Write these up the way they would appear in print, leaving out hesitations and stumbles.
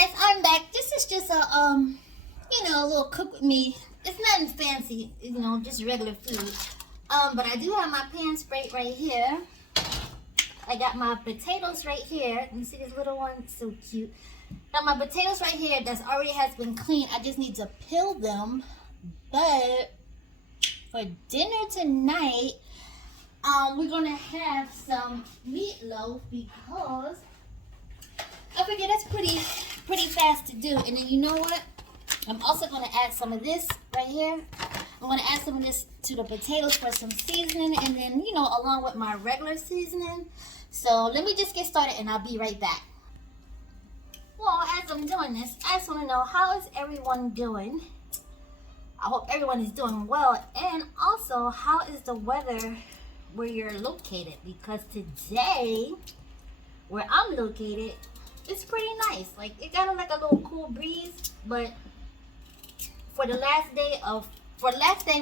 guys, I'm back. This is just a little cook with me. It's nothing fancy, just regular food. But I do have my pan sprayed right here. I got my potatoes right here. You see this little one? It's so cute. Got my potatoes right here that's already has been cleaned. I just need to peel them. But for dinner tonight, we're gonna have some meatloaf because I figure that's pretty fast to do. And then you know what? I'm also gonna add some of this right here. I'm gonna add some of this to the potatoes for some seasoning, and then along with my regular seasoning. So let me just get started, and I'll be right back. Well, as I'm doing this, I just want to know, how is everyone doing? I hope everyone is doing well, and also how is the weather where you're located? Because today, where I'm located, it's pretty nice. Like, it got like a little cool breeze, but for the last day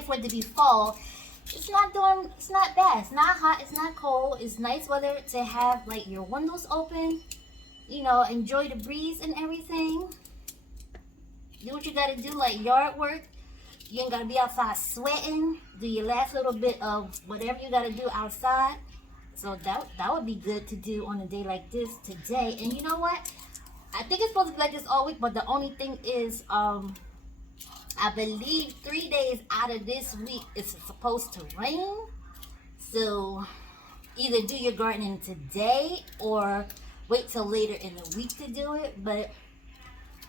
for it to be fall, it's not bad. It's not hot, it's not cold. It's nice weather to have like your windows open, enjoy the breeze and everything. Do what you gotta do, like yard work. You ain't gotta be outside sweating. Do your last little bit of whatever you gotta do outside. So that would be good to do on a day like this today. And you know what? I think it's supposed to be like this all week, but the only thing is, I believe 3 days out of this week it's supposed to rain. So either do your gardening today or wait till later in the week to do it. But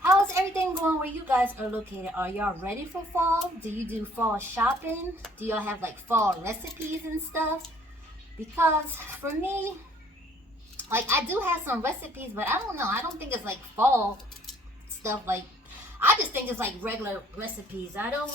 how is everything going where you guys are located? Are y'all ready for fall? Do you do fall shopping? Do y'all have like fall recipes and stuff? Because for me, like, I do have some recipes, but I don't know. I don't think it's like fall stuff. Like, I just think it's like regular recipes. I don't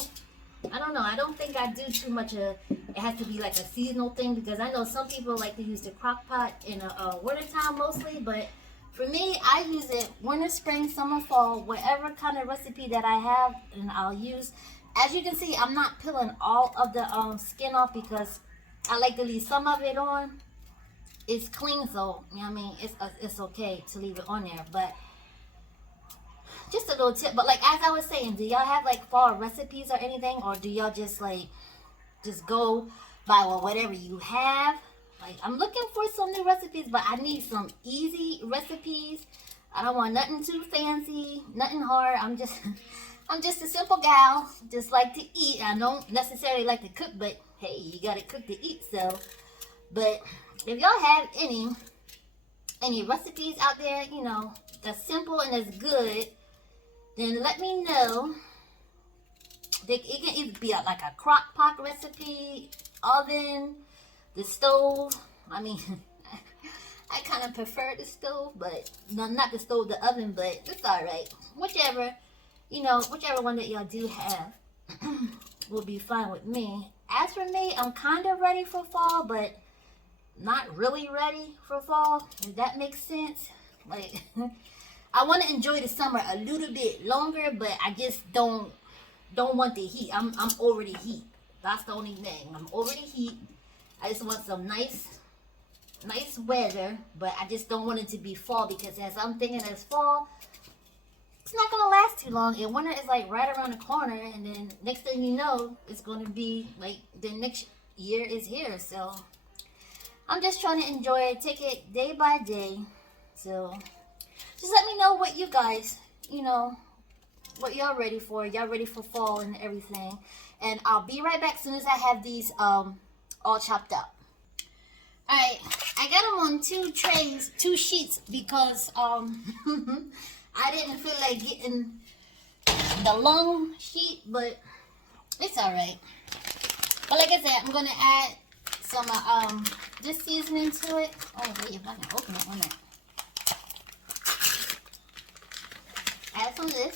know. I don't think I do too much of, it has to be like a seasonal thing, because I know some people like to use the crock pot in a wintertime mostly, but for me, I use it winter, spring, summer, fall, whatever kind of recipe that I have, and I'll use. As you can see, I'm not peeling all of the skin off because I like to leave some of it on. It's clean, so it's okay to leave it on there. But just a little tip. But like, as I was saying, do y'all have like fall recipes or anything, or do y'all just go by whatever you have? Like, I'm looking for some new recipes, but I need some easy recipes. I don't want nothing too fancy, nothing hard. I'm just a simple gal, just like to eat. I don't necessarily like to cook, but hey, you gotta cook to eat. So, but if y'all have any recipes out there, that's simple and that's good, then let me know. It can either be like a crock pot recipe, oven, the stove. I kind of prefer the stove, but no, not the stove, the oven, but it's all right. Whichever one that y'all do have will be fine with me. As for me, I'm kind of ready for fall, but not really ready for fall, if that makes sense. Like, I want to enjoy the summer a little bit longer, but I just don't want the heat. I'm over the heat. That's the only thing. I'm over the heat. I just want some nice weather, but I just don't want it to be fall, because as I'm thinking as fall, it's not gonna last too long, and winter is like right around the corner, and then next thing you know, it's gonna be like the next year is here. So I'm just trying to enjoy it, take it day by day. So just let me know what you guys, what y'all ready for. Y'all ready for fall and everything. And I'll be right back as soon as I have these all chopped up. Alright, I got them on 2 sheets, because I didn't feel like getting the long sheet, but it's alright. But like I said, I'm gonna add some this seasoning to it. Oh wait, if I can open it, wait. Add some of this.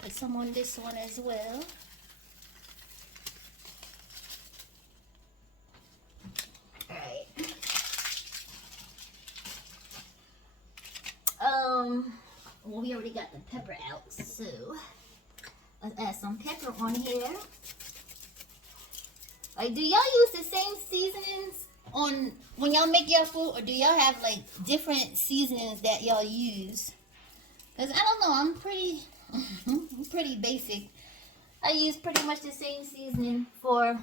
Put some on this one as well. Alright. Well, we already got the pepper out, so let's add some pepper on here. Like, do y'all use the same seasonings on when y'all make your food, or do y'all have like different seasonings that y'all use? Cause I don't know, I'm pretty, I'm pretty basic. I use pretty much the same seasoning for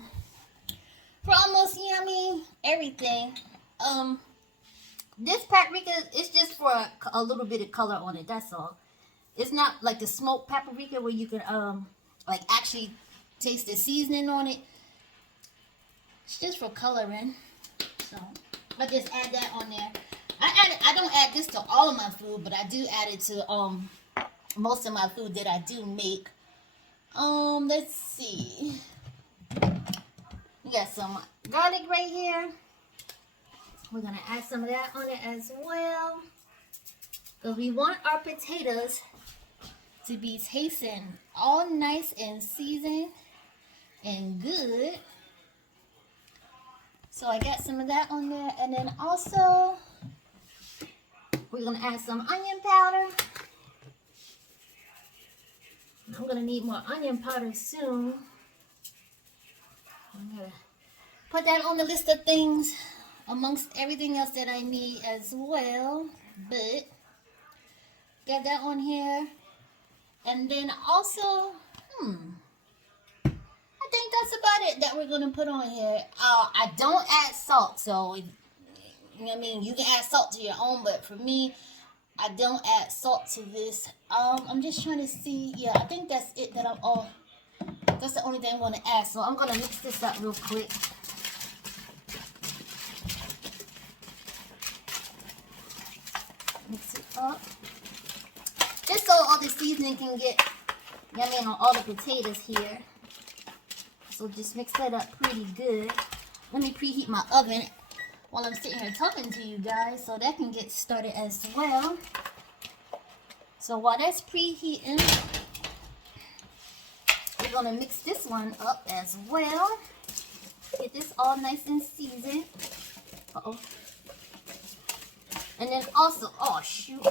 almost, you know what I mean, everything. This paprika is just for a little bit of color on it. That's all. It's not like the smoked paprika where you can like actually taste the seasoning on it. It's just for coloring. So I just add that on there. I don't add this to all of my food, but I do add it to most of my food that I do make. Let's see. We got some garlic right here. We're gonna add some of that on it as well. Because we want our potatoes to be tasting all nice and seasoned and good. So I got some of that on there. And then also, we're gonna add some onion powder. I'm gonna need more onion powder soon. I'm gonna put that on the list of things amongst everything else that I need as well. But got that on here. And then also, I think that's about it that we're gonna put on here. I don't add salt, so you know what I mean. You can add salt to your own, but for me, I don't add salt to this. I'm just trying to see. Yeah, I think that's it. That's the only thing I want to add. So I'm gonna mix this up real quick. Mix it up, just so all the seasoning can get, you know what I mean, on all the potatoes here. So just mix that up pretty good. Let me preheat my oven while I'm sitting here talking to you guys, so that can get started as well. So while that's preheating, we're gonna mix this one up as well. Get this all nice and seasoned. Uh-oh. And then also, oh shoot,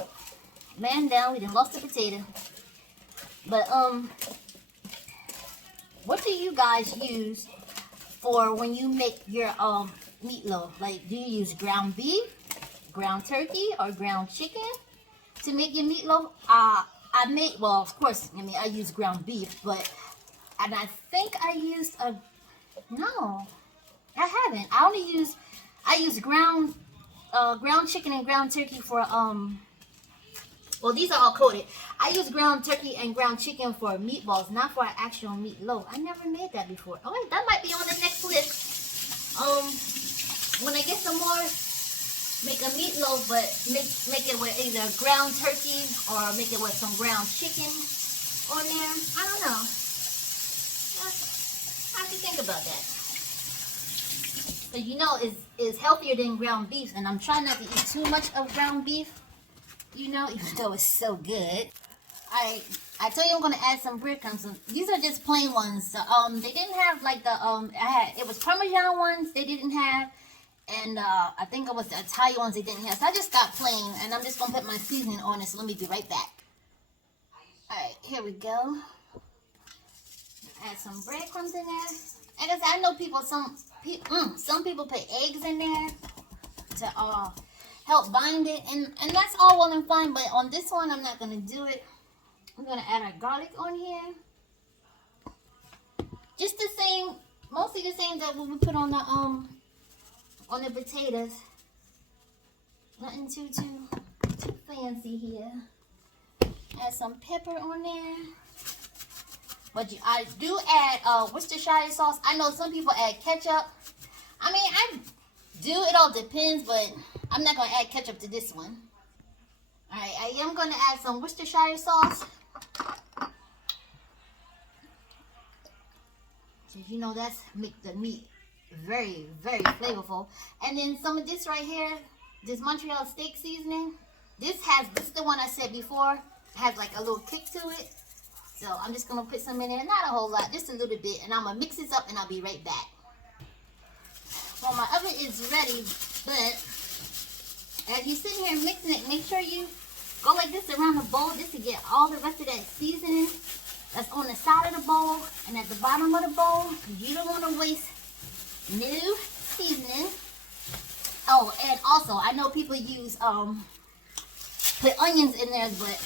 man down, we done lost the potato. But what do you guys use for when you make your meatloaf? Like, do you use ground beef, ground turkey, or ground chicken to make your meatloaf? Well, of course, I mean, I use ground beef, and I think I used no, I haven't. I use ground chicken and ground turkey for, well, these are all coated. I use ground turkey and ground chicken for meatballs, not for an actual meatloaf. I never made that before. Oh, that might be on the next list. When I get some more, make a meatloaf, but make it with either ground turkey or make it with some ground chicken on there. I don't know. I have to think about that. But you know, it's healthier than ground beef, and I'm trying not to eat too much of ground beef. You know, even though it's so good. I tell you, I'm gonna add some breadcrumbs. These are just plain ones. They didn't have like the it was Parmesan ones they didn't have, and I think it was the Italian ones they didn't have. So I just got plain, and I'm just gonna put my seasoning on it. So let me be right back. All right, here we go. Add some breadcrumbs in there. And as I know, some people put eggs in there to help bind it, and that's all well and fine, but on this one I'm not going to do it. I'm going to add our garlic on here. Just the same, mostly the same that we would put on the potatoes. Nothing too fancy here. Add some pepper on there. But I do add Worcestershire sauce. I know some people add ketchup. I mean, I do, it all depends, but I'm not going to add ketchup to this one. Alright, I am going to add some Worcestershire sauce. So you know, that's make the meat very, very flavorful. And then some of this right here, this Montreal steak seasoning. This is the one I said before. It has like a little kick to it. So I'm just going to put some in there. Not a whole lot, just a little bit. And I'm going to mix this up and I'll be right back. Well, my oven is ready, but as you sit here mixing it, make sure you go like this around the bowl just to get all the rest of that seasoning that's on the side of the bowl and at the bottom of the bowl. You don't want to waste new seasoning. Oh, and also I know people use put onions in there, but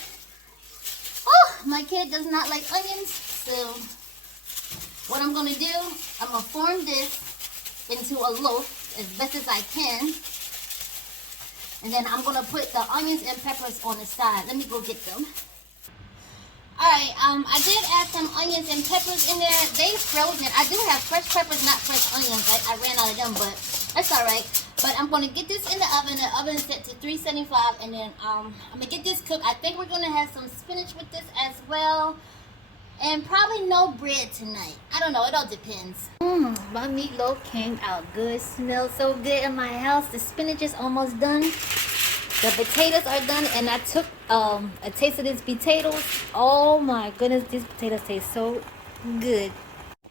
oh, my kid does not like onions. So what I'm gonna do, I'm gonna form this into a loaf as best as I can. And then I'm gonna put the onions and peppers on the side. Let me go get them. Alright, I did add some onions and peppers in there. They frozen. I do have fresh peppers, not fresh onions. I ran out of them, but that's alright. But I'm gonna get this in the oven. The oven is set to 375, and then I'm gonna get this cooked. I think we're gonna have some spinach with this as well. And probably no bread tonight. I don't know, it all depends. My meatloaf came out good. Smells so good in my house. The spinach is almost done. The potatoes are done, and I took a taste of these potatoes. Oh my goodness, these potatoes taste so good.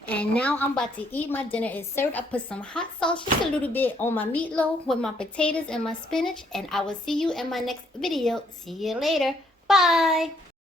And now I'm about to eat my dinner. It's served. I put some hot sauce, just a little bit, on my meatloaf with my potatoes and my spinach. And I will see you in my next video. See you later. Bye.